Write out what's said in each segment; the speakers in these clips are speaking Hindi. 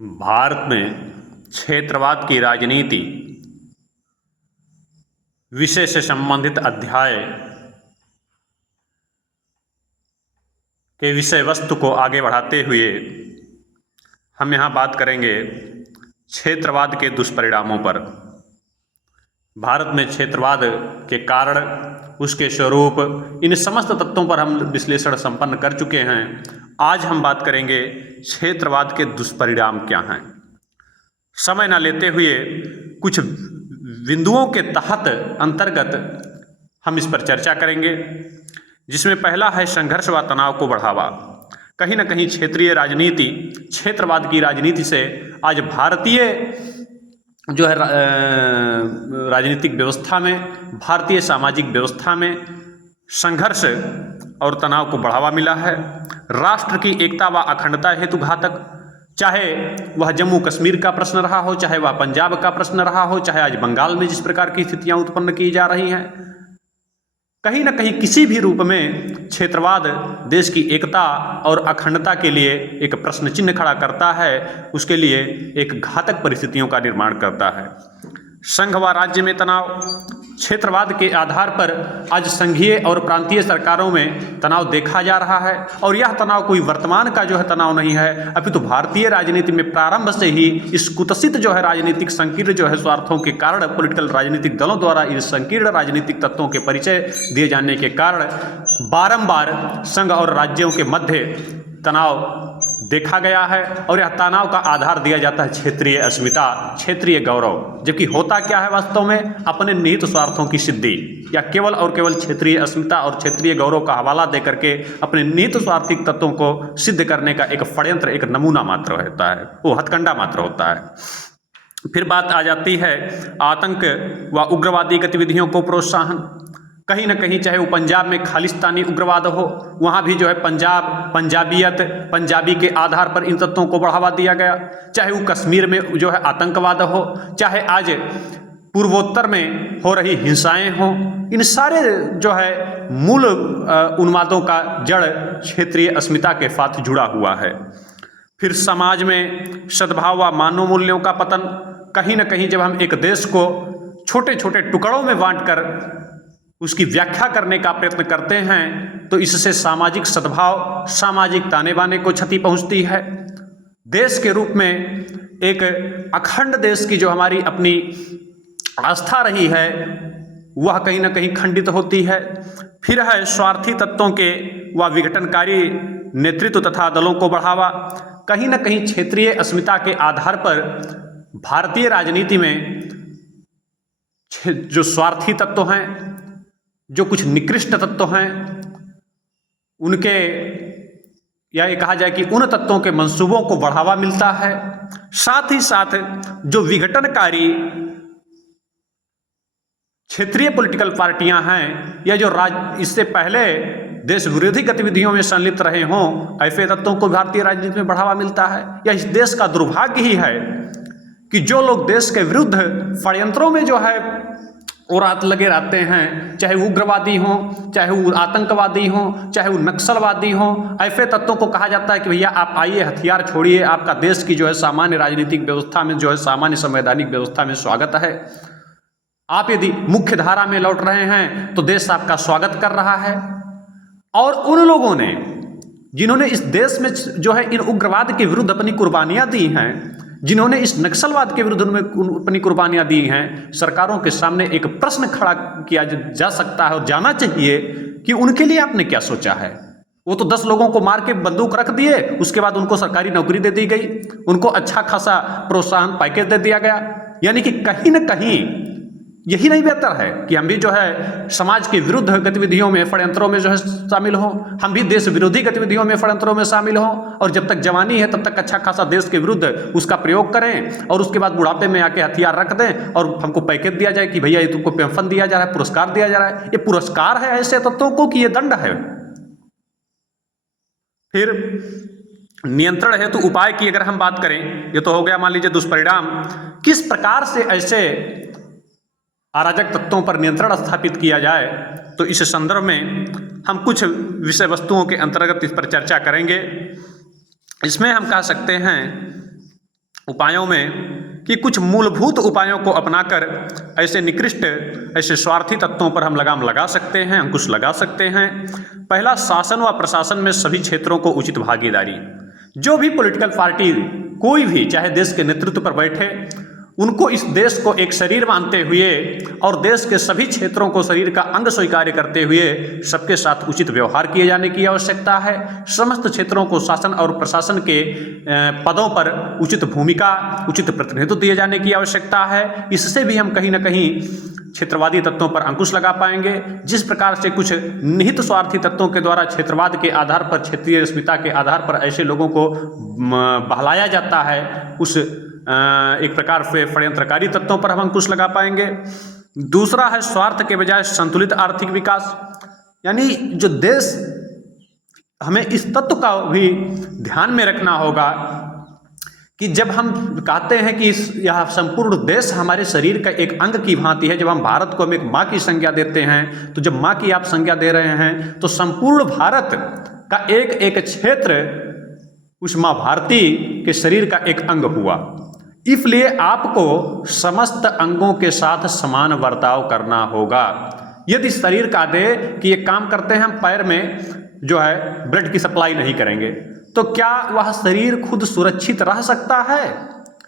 भारत में क्षेत्रवाद की राजनीति विषय से संबंधित अध्याय के विषय वस्तु को आगे बढ़ाते हुए हम यहाँ बात करेंगे क्षेत्रवाद के दुष्परिणामों पर। भारत में क्षेत्रवाद के कारण, उसके स्वरूप, इन समस्त तत्वों पर हम विश्लेषण संपन्न कर चुके हैं। आज हम बात करेंगे क्षेत्रवाद के दुष्परिणाम क्या हैं। समय न लेते हुए कुछ बिंदुओं के तहत अंतर्गत हम इस पर चर्चा करेंगे, जिसमें पहला है संघर्ष व तनाव को बढ़ावा। कहीं न कहीं क्षेत्रीय राजनीति, क्षेत्रवाद की राजनीति से आज भारतीय जो है राजनीतिक व्यवस्था में, भारतीय सामाजिक व्यवस्था में संघर्ष और तनाव को बढ़ावा मिला है। राष्ट्र की एकता व अखंडता हेतु घातक, चाहे वह जम्मू कश्मीर का प्रश्न रहा हो, चाहे वह पंजाब का प्रश्न रहा हो, चाहे आज बंगाल में जिस प्रकार की स्थितियां उत्पन्न की जा रही हैं, कहीं न कहीं किसी भी रूप में क्षेत्रवाद देश की एकता और अखंडता के लिए एक प्रश्न चिन्ह खड़ा करता है, उसके लिए एक घातक परिस्थितियों का निर्माण करता है। संघ व राज्य में तनाव, क्षेत्रवाद के आधार पर आज संघीय और प्रांतीय सरकारों में तनाव देखा जा रहा है, और यह तनाव कोई वर्तमान का जो है तनाव नहीं है, अपितु भारतीय राजनीति में प्रारंभ से ही इस कुत्सित जो है राजनीतिक संकीर्ण जो है स्वार्थों के कारण पॉलिटिकल राजनीतिक दलों द्वारा इस संकीर्ण राजनीतिक तत्वों के परिचय दिए जाने के कारण बारंबार संघ और राज्यों के मध्य तनाव देखा गया है, और यह तनाव का आधार दिया जाता है क्षेत्रीय अस्मिता, क्षेत्रीय गौरव। जबकि होता क्या है वास्तव में, अपने निहित स्वार्थों की सिद्धि, या केवल और केवल क्षेत्रीय अस्मिता और क्षेत्रीय गौरव का हवाला देकर के अपने निहित स्वार्थिक तत्वों को सिद्ध करने का एक षड्यंत्र, एक नमूना मात्र होता है, वो हथकंडा मात्र होता है। फिर बात आ जाती है आतंक व उग्रवादी गतिविधियों को प्रोत्साहन। कहीं न कहीं चाहे वो पंजाब में खालिस्तानी उग्रवाद हो, वहाँ भी जो है पंजाबियत, पंजाबी के आधार पर इन तत्वों को बढ़ावा दिया गया, चाहे वो कश्मीर में जो है आतंकवाद हो, चाहे आज पूर्वोत्तर में हो रही हिंसाएं हो, इन सारे जो है मूल उन्मादों का जड़ क्षेत्रीय अस्मिता के साथ जुड़ा हुआ है। फिर समाज में सद्भाव व मानव मूल्यों का पतन। कहीं न कहीं जब हम एक देश को छोटे छोटे टुकड़ों में बांटकर उसकी व्याख्या करने का प्रयत्न करते हैं, तो इससे सामाजिक सद्भाव, सामाजिक ताने बाने को क्षति पहुंचती है। देश के रूप में एक अखंड देश की जो हमारी अपनी आस्था रही है, वह कहीं न कहीं खंडित होती है। फिर है स्वार्थी तत्वों के व विघटनकारी नेतृत्व तथा दलों को बढ़ावा। कहीं न कहीं क्षेत्रीय अस्मिता के आधार पर भारतीय राजनीति में जो स्वार्थी तत्व हैं, जो कुछ निकृष्ट तत्व हैं, उनके, या ये कहा जाए कि उन तत्वों के मंसूबों को बढ़ावा मिलता है। साथ ही साथ जो विघटनकारी क्षेत्रीय पॉलिटिकल पार्टियां हैं, या जो इससे पहले देश विरोधी गतिविधियों में संलिप्त रहे हों, ऐसे तत्वों को भारतीय राजनीति में बढ़ावा मिलता है। या इस देश का दुर्भाग्य ही है कि जो लोग देश के विरुद्ध षड्यंत्रों में जो है और रात लगे रहते हैं, चाहे वो उग्रवादी हों, चाहे वो आतंकवादी हों, चाहे वो नक्सलवादी हों, ऐसे तत्वों को कहा जाता है कि भैया आप आइए, हथियार छोड़िए, आपका देश की जो है सामान्य राजनीतिक व्यवस्था में, जो है सामान्य संवैधानिक व्यवस्था में स्वागत है। आप यदि मुख्य धारा में लौट रहे हैं तो देश आपका स्वागत कर रहा है। और उन लोगों ने, जिन्होंने इस देश में जो है इन उग्रवाद के विरुद्ध अपनी कुर्बानियां दी हैं, जिन्होंने इस नक्सलवाद के विरुद्ध में अपनी कुर्बानियां दी हैं, सरकारों के सामने एक प्रश्न खड़ा किया जा सकता है और जाना चाहिए कि उनके लिए आपने क्या सोचा है। वो तो 10 लोगों को मार के बंदूक रख दिए, उसके बाद उनको सरकारी नौकरी दे दी गई, उनको अच्छा खासा प्रोत्साहन पैकेज दे दिया गया। यानी कि कहीं न कहीं यही नहीं बेहतर है कि हम भी जो है समाज के विरुद्ध गतिविधियों में, षड्यंत्रों में जो है शामिल हों, हम भी देश विरोधी गतिविधियों में, षड्यंत्रों में शामिल हों, और जब तक जवानी है तब तक अच्छा खासा देश के विरुद्ध उसका प्रयोग करें, और उसके बाद बुढ़ापे में आके हथियार रख दें और हमको पैकेज दिया जाए कि भैया ये तुमको पेंशन दिया जा रहा है, पुरस्कार दिया जा रहा है। ये पुरस्कार है ऐसे तत्वों को कि ये दंड है। फिर नियंत्रण हेतु उपाय की अगर हम बात करें, ये तो हो गया मान लीजिए दुष्परिणाम। किस प्रकार से ऐसे अराजक तत्वों पर नियंत्रण स्थापित किया जाए, तो इस संदर्भ में हम कुछ विषय वस्तुओं के अंतर्गत इस पर चर्चा करेंगे। इसमें हम कह सकते हैं उपायों में कि कुछ मूलभूत उपायों को अपनाकर ऐसे निकृष्ट, ऐसे स्वार्थी तत्वों पर हम लगाम लगा सकते हैं, अंकुश लगा सकते हैं। पहला, शासन व प्रशासन में सभी क्षेत्रों को उचित भागीदारी। जो भी पॉलिटिकल पार्टी कोई भी, चाहे देश के नेतृत्व पर बैठे, उनको इस देश को एक शरीर मानते हुए और देश के सभी क्षेत्रों को शरीर का अंग स्वीकार करते हुए सबके साथ उचित व्यवहार किए जाने की आवश्यकता है। समस्त क्षेत्रों को शासन और प्रशासन के पदों पर उचित भूमिका, उचित प्रतिनिधित्व दिए जाने की आवश्यकता है। इससे भी हम कहीं ना कहीं क्षेत्रवादी तत्वों पर अंकुश लगा पाएंगे। जिस प्रकार से कुछ निहित स्वार्थी तत्वों के द्वारा क्षेत्रवाद के आधार पर, क्षेत्रीय अस्मिता के आधार पर ऐसे लोगों को बहलाया जाता है, उस एक प्रकार से षड्यंत्रकारी तत्वों पर हम अंकुश लगा पाएंगे। दूसरा है स्वार्थ के बजाय संतुलित आर्थिक विकास। यानी जो देश, हमें इस तत्व का भी ध्यान में रखना होगा कि जब हम कहते हैं कि यह संपूर्ण देश हमारे शरीर का एक अंग की भांति है, जब हम भारत को हम एक माँ की संज्ञा देते हैं, तो जब माँ की आप संज्ञा दे रहे हैं तो संपूर्ण भारत का एक एक क्षेत्र उस माँ भारती के शरीर का एक अंग हुआ। इसलिए आपको समस्त अंगों के साथ समान बर्ताव करना होगा। यदि शरीर का दे कि ये काम करते हैं, हम पैर में जो है ब्लड की सप्लाई नहीं करेंगे, तो क्या वह शरीर खुद सुरक्षित रह सकता है?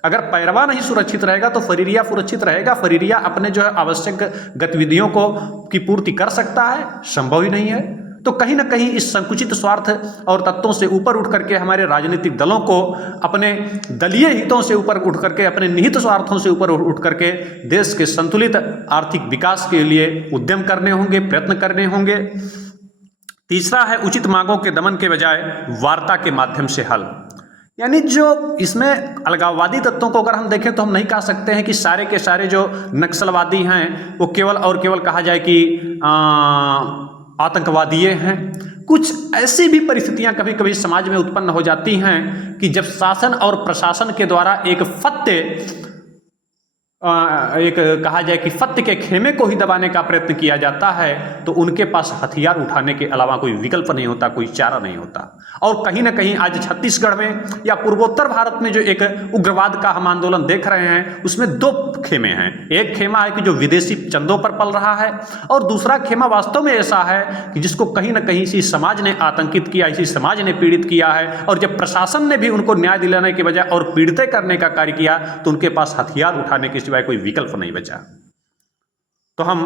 अगर पैरवा नहीं सुरक्षित रहेगा तो फरीरिया सुरक्षित रहेगा? फरीरिया अपने जो है आवश्यक गतिविधियों को की पूर्ति कर सकता है? संभव ही नहीं है। तो कहीं ना कहीं इस संकुचित स्वार्थ और तत्वों से ऊपर उठ करके हमारे राजनीतिक दलों को अपने दलीय हितों से ऊपर उठ करके, अपने निहित स्वार्थों से ऊपर उठ करके देश के संतुलित आर्थिक विकास के लिए उद्यम करने होंगे, प्रयत्न करने होंगे। तीसरा है उचित मांगों के दमन के बजाय वार्ता के माध्यम से हल। यानी जो इसमें अलगाववादी तत्वों को अगर हम देखें तो हम नहीं कह सकते हैं कि सारे के सारे जो नक्सलवादी हैं वो केवल और केवल कहा जाए कि आतंकवादी हैं। कुछ ऐसी भी परिस्थितियां कभी कभी समाज में उत्पन्न हो जाती हैं कि जब शासन और प्रशासन के द्वारा एक कहा जाए कि फत्य के खेमे को ही दबाने का प्रयत्न किया जाता है, तो उनके पास हथियार उठाने के अलावा कोई विकल्प नहीं होता, कोई चारा नहीं होता। और कहीं ना कहीं आज छत्तीसगढ़ में या पूर्वोत्तर भारत में जो एक उग्रवाद का हम आंदोलन देख रहे हैं, उसमें दो खेमे हैं। एक खेमा है कि जो विदेशी चंदों पर पल रहा है, और दूसरा खेमा वास्तव में ऐसा है कि जिसको कहीं ना कहीं इसी समाज ने आतंकित किया, इसी समाज ने पीड़ित किया है। और जब प्रशासन ने भी उनको न्याय दिलाने के बजाय और पीड़ित करने का कार्य किया, तो उनके पास हथियार उठाने के सिवाय कोई विकल्प नहीं बचा। तो हम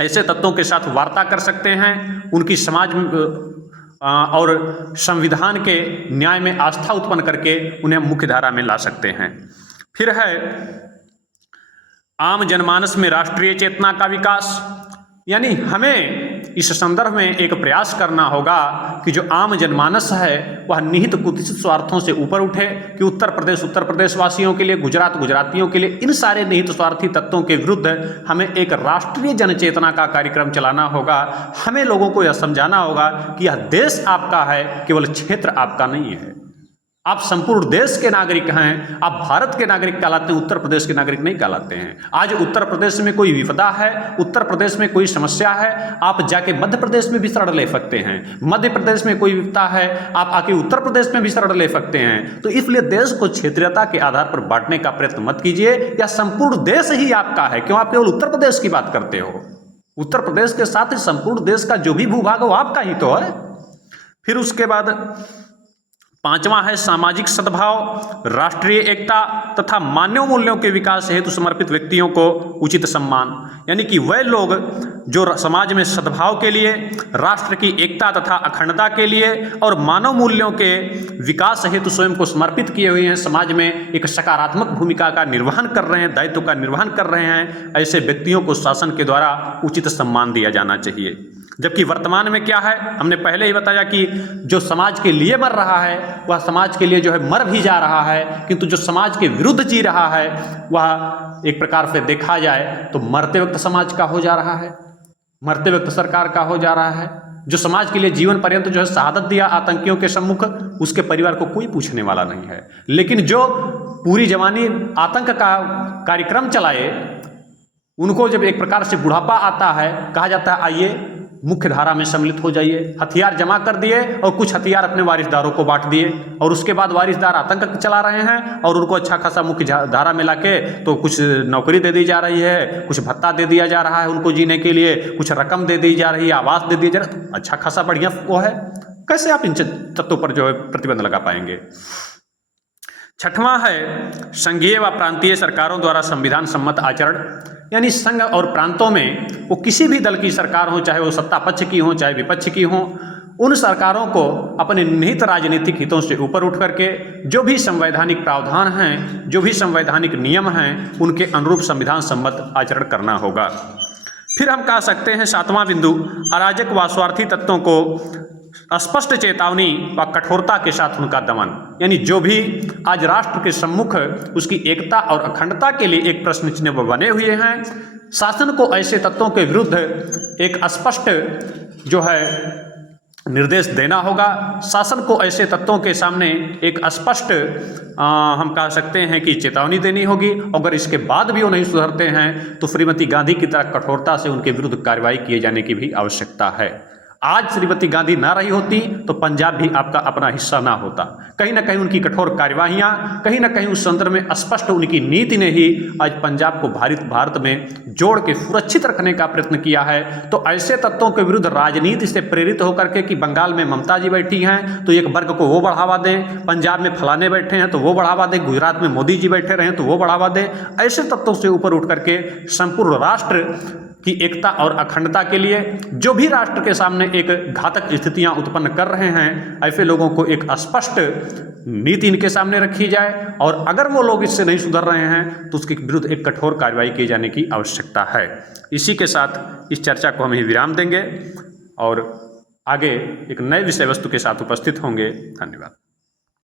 ऐसे तत्वों के साथ वार्ता कर सकते हैं, उनकी समाज और संविधान के न्याय में आस्था उत्पन्न करके उन्हें मुख्य धारा में ला सकते हैं। फिर है आम जनमानस में राष्ट्रीय चेतना का विकास। यानी हमें इस संदर्भ में एक प्रयास करना होगा कि जो आम जनमानस है वह निहित कुत्सित स्वार्थों से ऊपर उठे, कि उत्तर प्रदेश वासियों के लिए, गुजरात गुजरातियों के लिए, इन सारे निहित स्वार्थी तत्वों के विरुद्ध हमें एक राष्ट्रीय जनचेतना का कार्यक्रम चलाना होगा। हमें लोगों को यह समझाना होगा कि यह देश आपका है, केवल क्षेत्र आपका नहीं है। आप संपूर्ण देश के नागरिक हैं, आप भारत के नागरिक कहलाते हैं, उत्तर प्रदेश के नागरिक नहीं कहलाते हैं। आज उत्तर प्रदेश में कोई विपदा है, उत्तर प्रदेश में कोई समस्या है, आप जाके मध्य प्रदेश में भी शरण ले सकते हैं। मध्य प्रदेश में कोई विपदा है, आप आके उत्तर प्रदेश में भी शरण ले सकते हैं। तो इसलिए देश को क्षेत्रीयता के आधार पर बांटने का प्रयत्न मत कीजिए, या संपूर्ण देश ही आपका है। क्यों आप केवल उत्तर प्रदेश की बात करते हो? उत्तर प्रदेश के साथ ही संपूर्ण देश का जो भी भूभाग हो आपका ही तो है। फिर उसके बाद पांचवा है सामाजिक सद्भाव, राष्ट्रीय एकता तथा मानव मूल्यों के विकास हेतु समर्पित व्यक्तियों को उचित सम्मान। यानी कि वह लोग जो समाज में सद्भाव के लिए, राष्ट्र की एकता तथा अखंडता के लिए और मानव मूल्यों के विकास हेतु स्वयं को समर्पित किए हुए हैं, समाज में एक सकारात्मक भूमिका का निर्वहन कर रहे हैं, दायित्व का निर्वहन कर रहे हैं, ऐसे व्यक्तियों को शासन के द्वारा उचित सम्मान दिया जाना चाहिए। जबकि वर्तमान में क्या है, हमने पहले ही बताया कि जो समाज के लिए मर रहा है वह समाज के लिए जो है मर भी जा रहा है, किंतु जो समाज के विरुद्ध जी रहा है वह एक प्रकार से देखा जाए तो मरते वक्त समाज का हो जा रहा है, मरते वक्त सरकार का हो जा रहा है। जो समाज के लिए जीवन पर्यंत जो है शहादत दिया आतंकियों के सम्मुख, उसके परिवार को कोई पूछने वाला नहीं है। लेकिन जो पूरी जवानी आतंक का कार्यक्रम चलाए, उनको जब एक प्रकार से बुढ़ापा आता है, कहा जाता है आइए मुख्य धारा में सम्मिलित हो जाइए। हथियार जमा कर दिए और कुछ हथियार अपने वारिसदारों को बांट दिए और उसके बाद वारिसदार आतंक चला रहे हैं और उनको अच्छा खासा मुख्य धारा में लाके तो कुछ नौकरी दे दी जा रही है, कुछ भत्ता दे दिया जा रहा है उनको जीने के लिए, कुछ रकम दे दी जा रही है, आवास दे दी जा रही है, तो अच्छा खासा बढ़िया वो है। कैसे आप इन तत्वों पर जो है प्रतिबंध लगा पाएंगे? छठवां है संघीय व प्रांतीय सरकारों द्वारा संविधान सम्मत आचरण, यानी संघ और प्रांतों में वो किसी भी दल की सरकार हो, चाहे वो सत्ता पक्ष की हो चाहे विपक्ष की हो, उन सरकारों को अपने निहित राजनीतिक हितों से ऊपर उठ करके जो भी संवैधानिक प्रावधान हैं, जो भी संवैधानिक नियम हैं, उनके अनुरूप संविधान सम्मत आचरण करना होगा। फिर हम कह सकते हैं सातवां बिंदु, अराजक व स्वार्थी तत्वों को स्पष्ट चेतावनी व कठोरता के साथ उनका दमन, यानी जो भी आज राष्ट्र के सम्मुख उसकी एकता और अखंडता के लिए एक प्रश्न चिन्ह बने हुए हैं, शासन को ऐसे तत्वों के विरुद्ध एक स्पष्ट जो है निर्देश देना होगा। शासन को ऐसे तत्वों के सामने एक स्पष्ट हम कह सकते हैं कि चेतावनी देनी होगी। अगर इसके बाद भी वो नहीं सुधरते हैं तो श्रीमती गांधी की तरह कठोरता से उनके विरुद्ध कार्रवाई किए जाने की भी आवश्यकता है। आज श्रीमती गांधी ना रही होती तो पंजाब भी आपका अपना हिस्सा ना होता। कहीं ना कहीं उनकी कठोर कार्यवाहियां, कहीं ना कहीं उस संदर्भ में स्पष्ट उनकी नीति ने ही आज पंजाब को भारत में जोड़ के सुरक्षित रखने का प्रयत्न किया है। तो ऐसे तत्वों के विरुद्ध राजनीति से प्रेरित होकर के कि बंगाल में ममता जी बैठी हैं तो एक वर्ग को वो बढ़ावा दें, पंजाब में फलाने बैठे हैं तो वो बढ़ावा दें, गुजरात में मोदी जी बैठे रहे तो वो बढ़ावा दें, ऐसे तत्वों से ऊपर उठ करके संपूर्ण राष्ट्र की एकता और अखंडता के लिए जो भी राष्ट्र के सामने एक घातक स्थितियां उत्पन्न कर रहे हैं, ऐसे लोगों को एक स्पष्ट नीति इनके सामने रखी जाए और अगर वो लोग इससे नहीं सुधर रहे हैं तो उसके विरुद्ध एक कठोर कार्रवाई किए जाने की आवश्यकता है। इसी के साथ इस चर्चा को हम विराम देंगे और आगे एक नए विषय वस्तु के साथ उपस्थित होंगे। धन्यवाद।